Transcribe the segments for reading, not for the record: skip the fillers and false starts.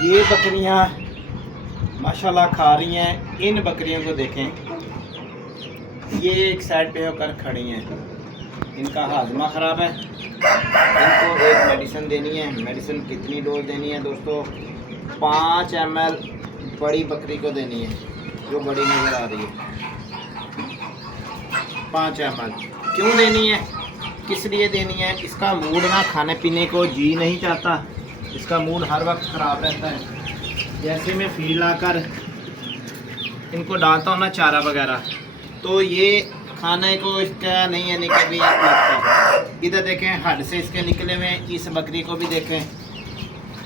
ये बकरियां माशाल्लाह खा रही हैं। इन बकरियों को देखें, ये एक साइड पे होकर खड़ी हैं, इनका हाजमा ख़राब है। इनको एक मेडिसिन देनी है। मेडिसिन कितनी डोज देनी है दोस्तों? 5 ml बड़ी बकरी को देनी है, जो बड़ी नज़र आ रही है। 5 ml क्यों देनी है, किस लिए देनी है? इसका मूड ना खाने पीने को जी नहीं चाहता, इसका मूड हर वक्त ख़राब रहता है। जैसे मैं फीड लाकर इनको डालता हूँ ना चारा वगैरह, तो ये खाने को इसका नहीं है निकल भी लगता। इधर देखें, हड से इसके निकले हुए। इस बकरी को भी देखें,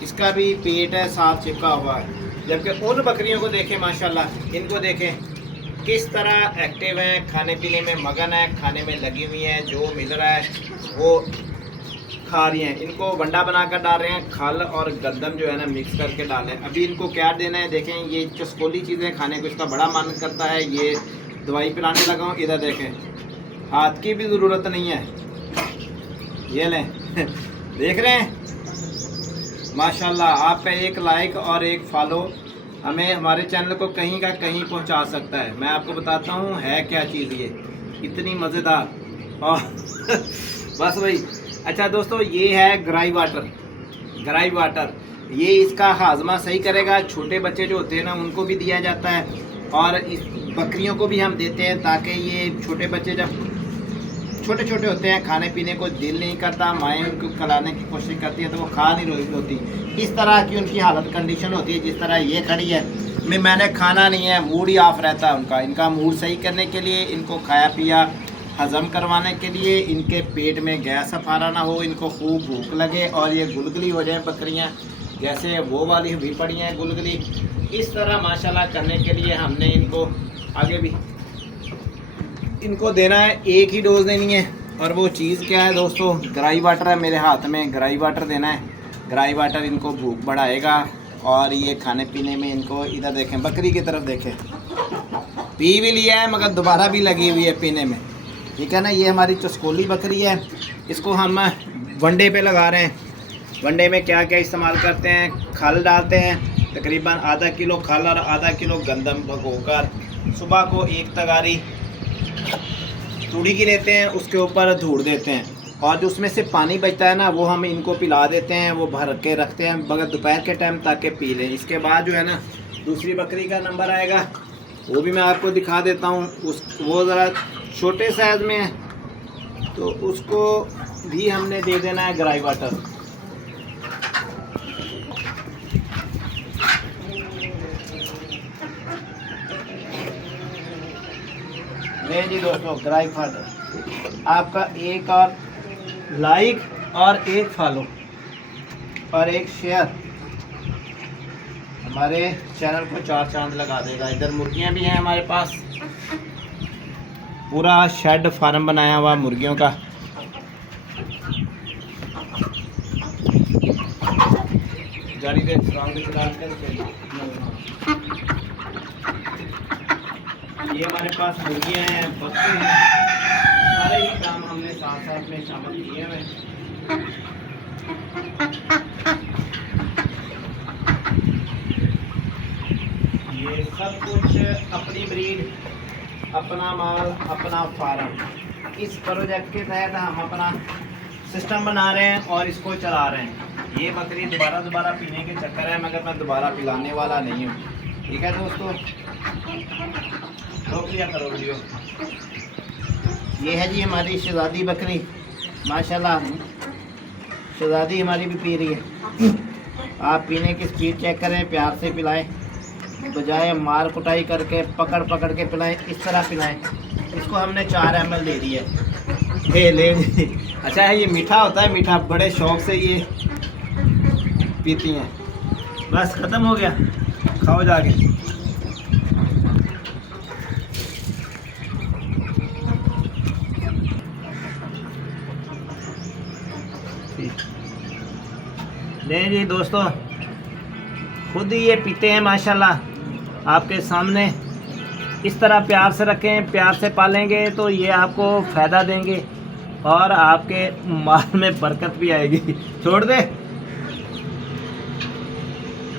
इसका भी पेट है साथ चिपका हुआ है। जबकि उन बकरियों को देखें माशाल्लाह, इनको देखें किस तरह एक्टिव हैं, खाने पीने में मगन है, खाने में लगी हुई हैं, जो मिल रहा है वो खा रही हैं। इनको वंडा बनाकर डाल रहे हैं, खल और गंदम जो है ना मिक्स करके डालें। अभी इनको क्या देना है देखें, ये चस्कोली चीज़ें खाने को इसका बड़ा मन करता है। ये दवाई पिलाने लगा हूँ। इधर देखें, हाथ की भी ज़रूरत नहीं है, ये लें देख रहे हैं माशाल्लाह। आपका एक लाइक और एक फॉलो हमें हमारे चैनल को कहीं का कहीं पहुंचा सकता है। मैं आपको बताता हूँ है क्या चीज़ ये, इतनी मज़ेदार। और बस वही। अच्छा दोस्तों, ये है ग्राई वाटर। ग्राई वाटर ये इसका हाजमा सही करेगा। छोटे बच्चे जो होते हैं ना, उनको भी दिया जाता है, और इस बकरियों को भी हम देते हैं, ताकि ये छोटे बच्चे जब छोटे छोटे होते हैं, खाने पीने को दिल नहीं करता, माएँ उनको खिलाने की कोशिश करती है तो वो खा नहीं रही होती। इस तरह की उनकी हालत कंडीशन होती है। जिस तरह ये खड़ी है, मैंने खाना नहीं है, मूड ही ऑफ रहता है उनका। इनका मूड सही करने के लिए, इनको खाया पिया हज़म करवाने के लिए, इनके पेट में गैस अफारा ना हो, इनको खूब भूख लगे और ये गुलगुली हो जाए बकरियाँ, जैसे वो वाली भी पड़ी हैं गुलगुली। इस तरह माशाल्लाह करने के लिए हमने इनको आगे भी इनको देना है। एक ही डोज देनी है, और वो चीज़ क्या है दोस्तों? ग्राई वाटर है मेरे हाथ में, ग्राई वाटर देना है। ग्राई वाटर इनको भूख बढ़ाएगा, और ये खाने पीने में इनको, इधर देखें बकरी की तरफ देखें, पी भी लिया है मगर दोबारा भी लगी हुई है पीने में, ठीक है ना। ये हमारी चस्कोली बकरी है, इसको हम वनडे पे लगा रहे हैं। वनडे में क्या क्या इस्तेमाल करते हैं? खल डालते हैं, तकरीबन आधा किलो खल और आधा किलो गंदम भिगोकर सुबह को एक तगारी तूड़ी की लेते हैं, उसके ऊपर धूड़ देते हैं, और जो उसमें से पानी बचता है ना, वो हम इनको पिला देते हैं। वो भर के रखते हैं मगर दोपहर के टाइम ताकि पी लें। इसके बाद जो है ना, दूसरी बकरी का नंबर आएगा, वो भी मैं आपको दिखा देता हूँ। वो ज़रा छोटे साइज़ में है, तो उसको भी हमने दे देना है ग्राई वाटर। नहीं जी दोस्तों, ग्राई वाटर आपका एक और लाइक और एक फॉलो और एक शेयर हमारे चैनल को 4 चांद लगा देगा। इधर मुर्गियां भी हैं हमारे पास, पूरा शेड फार्म बनाया हुआ मुर्गियों का। जारी दे ये हमारे पास मुर्गियां हैं, बच्चे हैं, सारे ही काम हमने साथ साथ में शामिल किए हुए। ये सब कुछ अपनी ब्रीड, अपना माल, अपना फार्म। इस प्रोजेक्ट के तहत हम अपना सिस्टम बना रहे हैं और इसको चला रहे हैं। ये बकरी दोबारा पीने के चक्कर है, मगर मैं दोबारा पिलाने वाला नहीं हूँ, ठीक है दोस्तों। रोक लिया करो वीडियो। ये है जी हमारी शहजादी बकरी, माशाल्लाह शहजादी हमारी भी पी रही है। आप पीने की स्पीड चेक करें, प्यार से पिलाएं, बजाय मार कुटाई करके पकड़ के पिलाएं, इस तरह पिलाएं। इसको हमने 4 ml दे दी है। ले अच्छा है, ये मीठा होता है, मीठा बड़े शौक से ये पीती हैं। बस ख़त्म हो गया, खाओ जाके। नहीं जी दोस्तों, खुद ही ये पीते हैं माशाल्लाह। आपके सामने इस तरह प्यार से रखें, प्यार से पालेंगे तो ये आपको फ़ायदा देंगे और आपके माल में बरकत भी आएगी। छोड़ दे,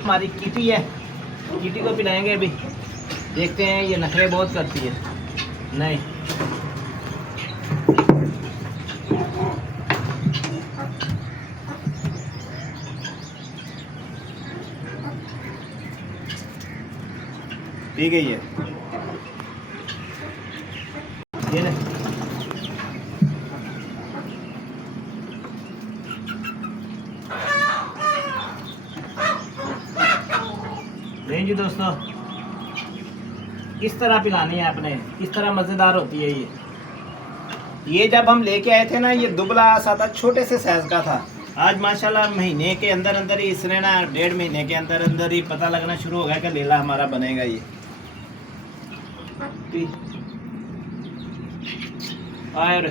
हमारी कीटी है, कीटी को पिलाएंगे अभी। देखते हैं, ये नखरे बहुत करती है। नहीं, पी गई है ये ना। नहीं जी दोस्तों, किस तरह पिलानी है आपने, किस तरह मज़ेदार होती है ये जब हम लेके आए थे ना, ये दुबला सा था, छोटे से साइज का था। आज माशाल्लाह महीने के अंदर अंदर ही, इसने ना 1.5 महीने के अंदर अंदर ही पता लगना शुरू हो गया कि लेला हमारा बनेगा ये। आए रे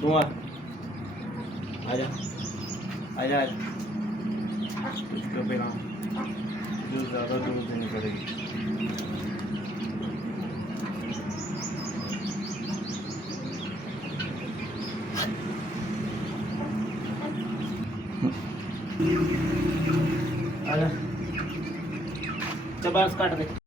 तू आजा आजा, इसको पिलाओ, दूध ज़्यादा दूध देनी पड़ेगी। आजा, चबास काट दे।